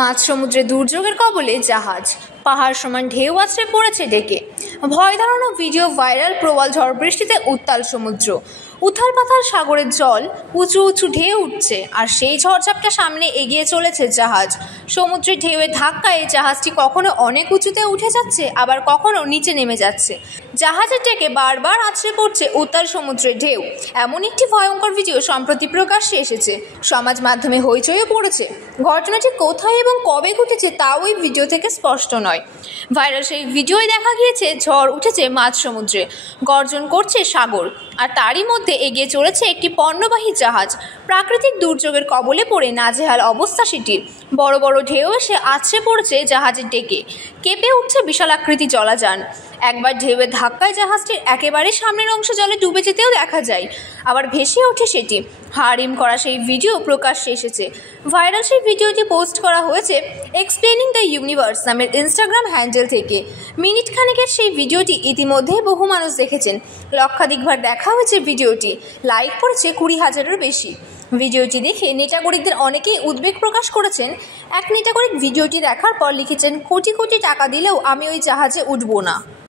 মাঝ সমুদ্রে দুর্যোগের কবলে জাহাজ, পাহাড় সমান ঢেউ আছড়ে পড়েছে ডেকে। ভয় ধরানো ভিডিও ভাইরাল, প্রবল ঝড় বৃষ্টিতে উত্তাল সমুদ্র, উথাল পাথাল সাগরের জল, উঁচু উঁচু ঢেউ উঠছে, আর সেই ঝড়ঝাপটা সামনে এগিয়ে চলেছে জাহাজ। সমুদ্রের ঢেউয়ের ধাক্কায় জাহাজটি কখনো অনেক উঁচুতে উঠে যাচ্ছে, আবার কখনো নিচে নেমে যাচ্ছে। জাহাজের ডেকে বারবার আছড়ে পড়ছে উত্তাল সমুদ্রের ঢেউ। এমন একটি ভয়ঙ্কর ভিডিও সম্প্রতি প্রকাশ্যে এসেছে, সমাজ মাধ্যমে হইচইয়ে পড়েছে। ঘটনাটি কোথায় এবং কবে ঘটেছে তাও ওই ভিডিও থেকে স্পষ্ট নয়। ভাইরাল সেই ভিডিওয় দেখা গিয়েছে ঝড় উঠেছে মাঝ সমুদ্রে, গর্জন করছে সাগর, আর তারই মধ্যে এগিয়ে চলেছে একটি পণ্যবাহী জাহাজ। প্রাকৃতিক দুর্যোগের কবলে পড়ে নাজেহাল অবস্থা সেটির। বড় বড় ঢেউ এসে আছড়ে পড়ছে জাহাজের ডেকে, কেঁপে উঠছে বিশাল আকৃতি জলাযান। একবার ঢেউয়ের ধাক্কায় জাহাজটির একেবারে সামনের অংশ জলে ডুবে যেতেও দেখা যায়, আবার ভেসে ওঠে সেটি। হাড়িম করা সেই ভিডিও প্রকাশ্যে এসেছে। ভাইরাল সেই ভিডিওটি পোস্ট করা হয়েছে এক্সপ্লেনিং দ্য ইউনিভার্স নামের ইনস্টাগ্রাম হ্যান্ডেল থেকে। মিনিট খানেকের সেই ভিডিওটি ইতিমধ্যে বহু মানুষ দেখেছেন। লক্ষাধিকবার দেখা হয়েছে ভিডিওটি, লাইক করেছে 20,000-এরও বেশি। ভিডিওটি দেখে নেটাগরিকদের অনেকেই উদ্বেগ প্রকাশ করেছেন। এক নেটাগরিক ভিডিওটি দেখার পর লিখেছেন, কোটি কোটি টাকা দিলেও আমি ওই জাহাজে উঠব না।